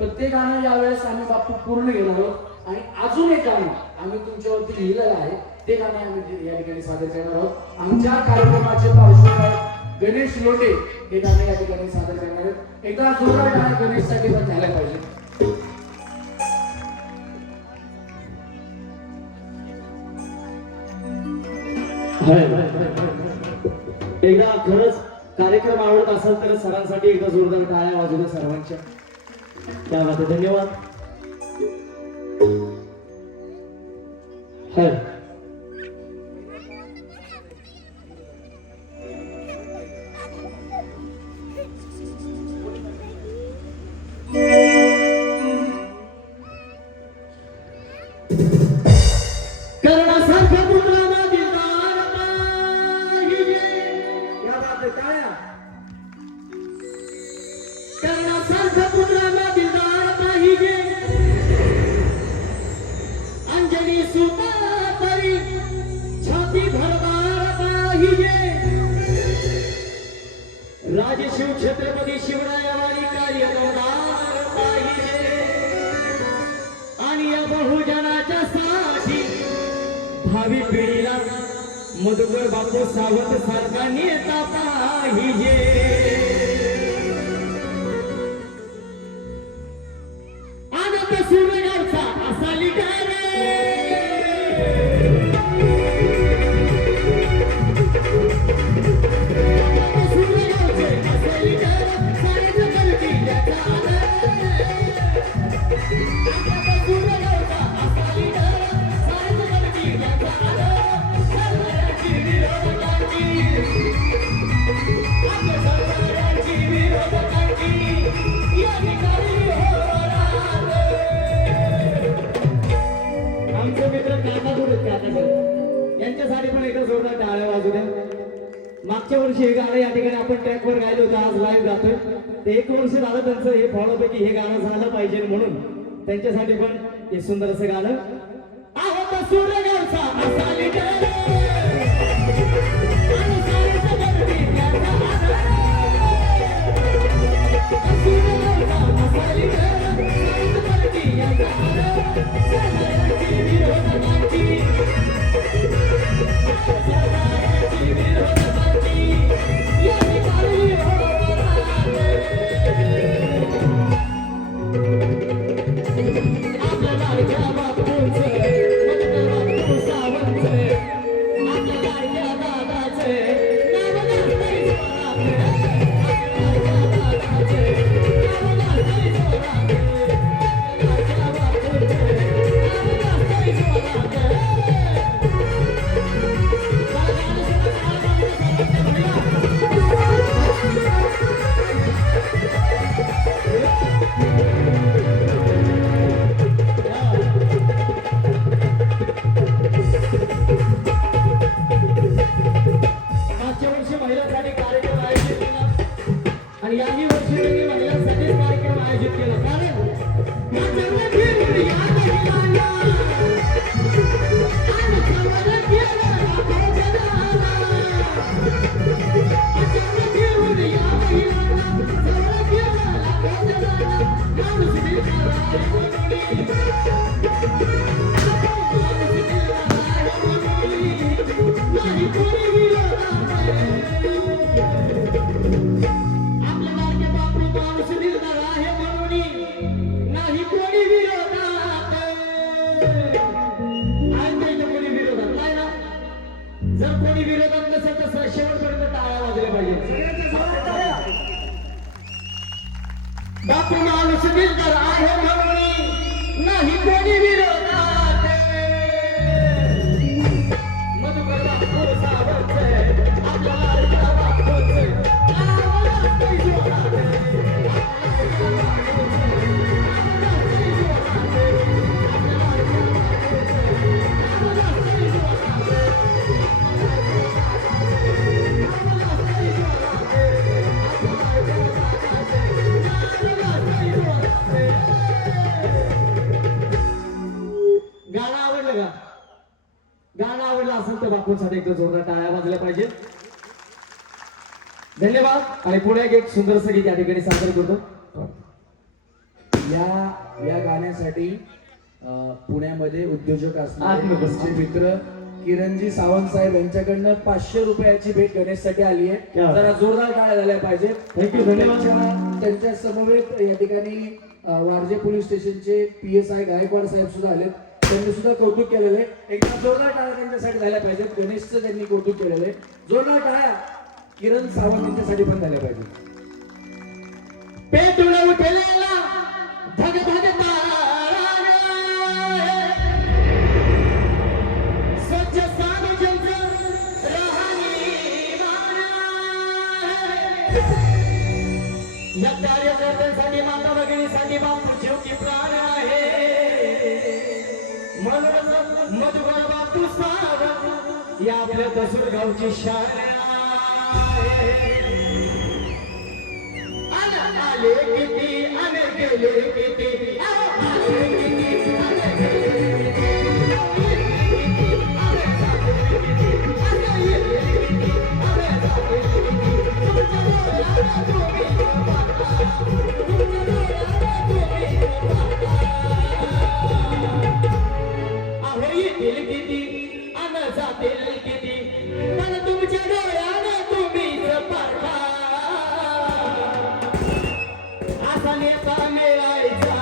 पण ते गाणं यावेळेस आम्ही बापू पूर्ण घेणार आहोत आणि अजून एक गाणं आम्ही तुमच्यावरती लिहिलेलं आहे ते गाणं आम्ही या ठिकाणी सादर करणार आहोत. आमच्या कार्यक्रमाचे पार्श्वगायक गणेश लोटे हे गाणं या ठिकाणी सादर करणार आहेत. एकदा जोरदार गाणं गणेशसाठी पण झालं पाहिजे. एकदा खरंच कार्यक्रम आवडत असेल तर सरांसाठी एकदा जोरदार टाळ्या वाजवल्या सर्वांच्या. क्या बात आहे, धन्यवाद. राजशिव छत्रपती शिवरायावानी कार्यक्रमदार पाहिजे आणि या बहुजनाच्या साठी भावी पिढीला मधुकर बापू सावंत सारखा नेता पाहिजे. आनंद सूर्यगावचा असा लिटर यांच्यासाठी पण एकदा जोरदार टाळ्या वाजू द्या. मागच्या वर्षी हे गाणं या ठिकाणी आपण ट्रॅकवर गायलं होतं, आज लाईव्ह गातोय. ते 1 वर्ष झालं त्यांचं हे फॉलो पैकी हे गाणं झालं पाहिजे म्हणून त्यांच्यासाठी पण हे सुंदर असं गाणं. आहोत सूर्यगावचा असा लिटर बापू माणूस दिलदार आहे म्हणून नाही कोणी विरोधात. मधुकर बापू सावंत आपल्या लाडक्या बापूचे गाणं आवडलं असेल तर बापूंसाठी एकदा जोरदार टाळ्या वाजल्या पाहिजे. धन्यवाद. आणि पुढे एक सुंदर गीत या ठिकाणी सादर करतो. या गाण्यासाठी पुण्यामध्ये उद्योजक असणारे आत्मकथा. आमचे मित्र किरणजी सावंत साहेब यांच्याकडनं 500 रुपयाची भेट गणेशसाठी आली आहे. क्या? जरा जोरदार टाळ्या झाल्या पाहिजेत. Thank you, धन्यवाद. त्यांच्या समवेत या ठिकाणी वारजे पोलीस स्टेशनचे PSI गायकवाड साहेब सुद्धा आलेत. त्यांनी सुद्धा कौतुक केलेलं आहे. एकदा जोरदार टाळ्या त्यांच्यासाठी झाल्या पाहिजेत. गणेशचं त्यांनी कौतुक केलेलं आहे. जोरदार टाळ्या किरण सावंत यांच्यासाठी पण झाल्या पाहिजेत. पेटून उठलेला धग धग तारा स्वच्छ सार्वजनिक राहणीमान या कार्यकर्त्यांसाठी माता भगिनीसाठी बापू जीव की प्राण आहे म्हणूनच मधुकर बापू सावंत या आपल्या दसूर गावची शान आहे. आले किती अने गेले किती आले किती अने गेले येतील किती अन जातील किती पण तुमच्या डोळ्याने तुम्हीच पारखा असा नेता मिळायचा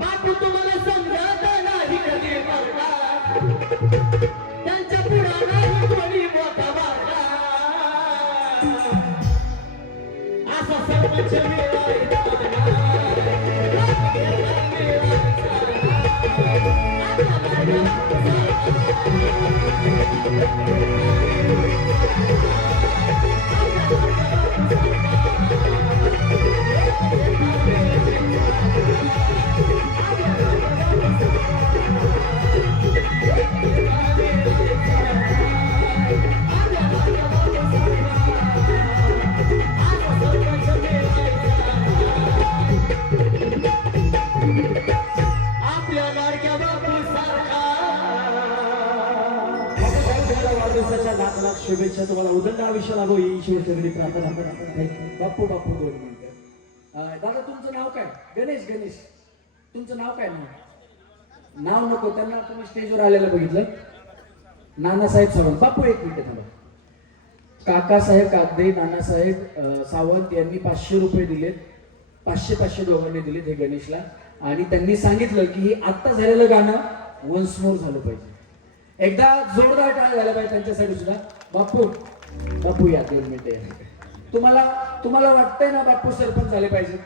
बापू तुम्हाला समजत नाही कधी त्यांच्या पुढे कोणी मोठा वाटा असा सरपंच आपल्या लाडक्या बापू सारखा वाढदिवसाच्या लाख लाख शुभेच्छा तुम्हाला उदंड आयुष्य लाभो ही ईश्वरचरणी प्रार्थना करा. बापू बापू 2 मिनिटं. दादा तुमचं नाव काय? गणेश गणेश तुमचं नाव काय? नाव नको त्यांना. तुम्ही स्टेजवर आलेलं बघितलं. नानासाहेब सावंत. बापू 1 मिनिट थांबा. काकासाहेब कागदे नानासाहेब सावंत यांनी 500 रुपये दिलेत. 500 दोघांनी दिलेत हे गणेशला. आणि त्यांनी सांगितलं की हे आत्ता झालेलं गाणं वन्स मोर झालं पाहिजे. एकदा जोरदार टाळ्या झाल्या पाहिजे त्यांच्यासाठी सुद्धा. बापू बापू या 2 मिनिटं. तुम्हाला वाटतंय ना बापू सरपंच झाले पाहिजे?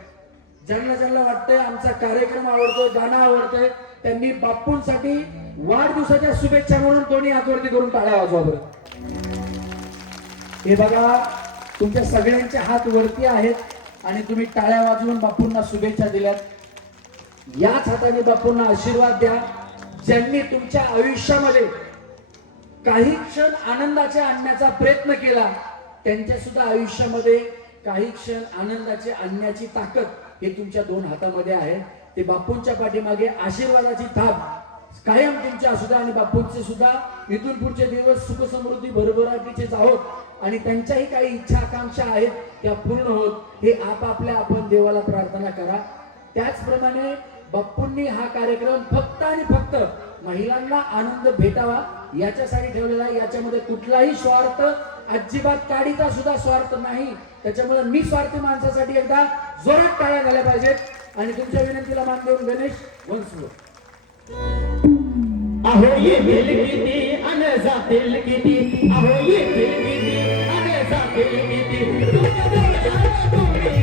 ज्यांना ज्यांना वाटतंय आमचा कार्यक्रम आवडतोय गाणं आवडतंय त्यांनी बापूंसाठी वाढदिवसाच्या शुभेच्छा म्हणून दोन्ही हातवरती करून टाळ्या वाजवा बरं. हे बघा तुमच्या सगळ्यांचे हात वरती आहेत आणि तुम्ही टाळ्या वाजवून बापूंना शुभेच्छा दिल्यात. याच हाताने बापूंना आशीर्वाद द्या. ज्यांनी तुमच्या आयुष्यामध्ये काही क्षण आनंदाचे आणण्याचा प्रयत्न केला त्यांच्या सुद्धा आयुष्यामध्ये काही क्षण आनंदाचे आणण्याची ताकद हे तुमच्या 2 हातामध्ये आहे. ते बापूंच्या पाठीमागे आशीर्वादाची थाप कायम तुमच्या असू द्या. आणि बापूंचे सुद्धा इथून पुढचे दिवस सुख समृद्धी भरभराटीचेच आहोत आणि त्यांच्याही काही इच्छा आकांक्षा आहेत त्या पूर्ण होत हे आपापल्या आपण देवाला प्रार्थना करा. त्याचप्रमाणे बाप्पूंनी हा कार्यक्रम फक्त आणि फक्त महिलांना आनंद भेटावा याच्यासाठी ठेवलेला आहे. याच्यामध्ये कुठलाही स्वार्थ अजिबात काडीचा सुद्धा स्वार्थ नाही. त्याच्यामुळे मी स्वार्थी माणसासाठी एकदा जोरात टाळ्या झाल्या पाहिजेत आणि तुमच्या विनंतीला मान देऊन गणेश वंश अहो येतील किती अन जातील किती, अहो येतील किती अन जातील किती, तुमच्या डोळ्याला तुम्ही